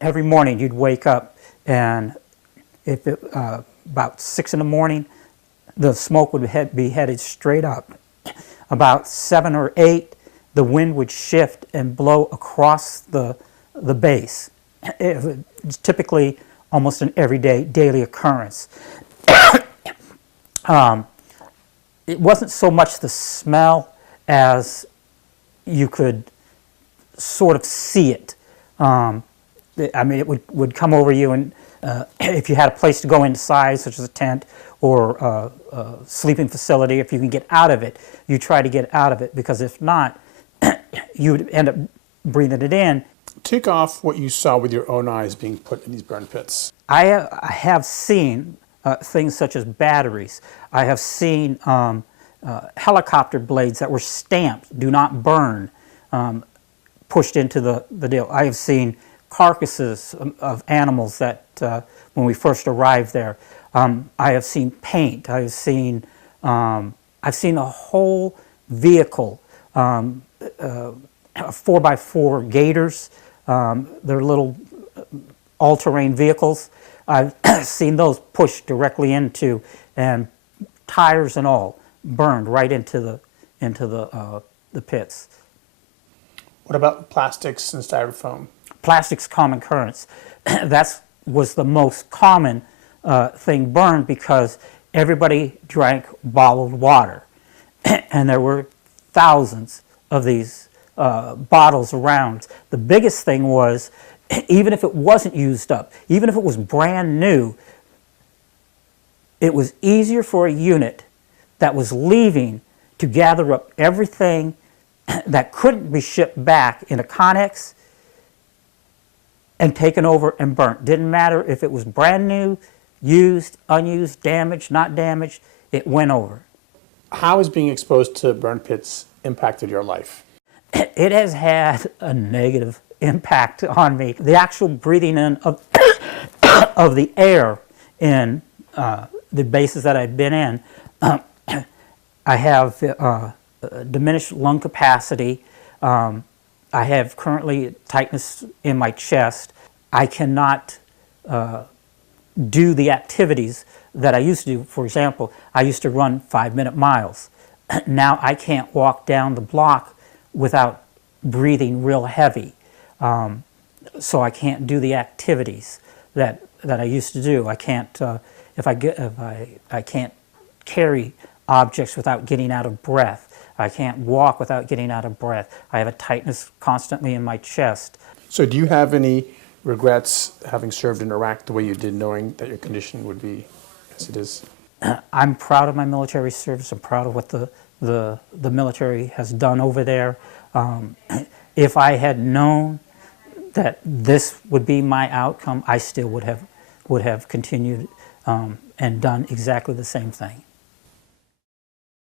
every morning you'd wake up, and if it, about 6 in the morning, the smoke would be headed straight up. About 7 or 8, the wind would shift and blow across the base. It's typically almost an everyday, daily occurrence. It wasn't so much the smell as you could sort of see it. I mean, it would come over you, and if you had a place to go inside, such as a tent or a sleeping facility, if you can get out of it, you try to get out of it, because if not, you would end up breathing it in. Take off what you saw with your own eyes being put in these burn pits. I have seen things such as batteries. I have seen helicopter blades that were stamped, "Do not burn," pushed into the deal. I have seen carcasses of animals that, when we first arrived there, I have seen paint. I've seen a whole vehicle, 4x4 gators. They're little all-terrain vehicles. I've seen those pushed directly into, and tires and all burned right into the pits. What about plastics and styrofoam? Plastic's common occurrence. That was the most common thing burned, because everybody drank bottled water. And there were thousands of these bottles around. The biggest thing was, even if it wasn't used up, even if it was brand new, it was easier for a unit that was leaving to gather up everything that couldn't be shipped back in a Connex and taken over and burnt. Didn't matter if it was brand new, used, unused, damaged, not damaged, it went over. How has being exposed to burn pits impacted your life? It has had a negative impact on me. The actual breathing in of, of the air in the bases that I've been in, I have diminished lung capacity. I have currently tightness in my chest. I cannot do the activities that I used to do. For example, I used to run 5-minute miles. Now I can't walk down the block without breathing real heavy. So I can't do the activities that I used to do. I can't I can't carry objects without getting out of breath. I can't walk without getting out of breath. I have a tightness constantly in my chest. So do you have any regrets having served in Iraq the way you did, knowing that your condition would be as it is? I'm proud of my military service. I'm proud of what the military has done over there. If I had known that this would be my outcome, I still would have continued and done exactly the same thing.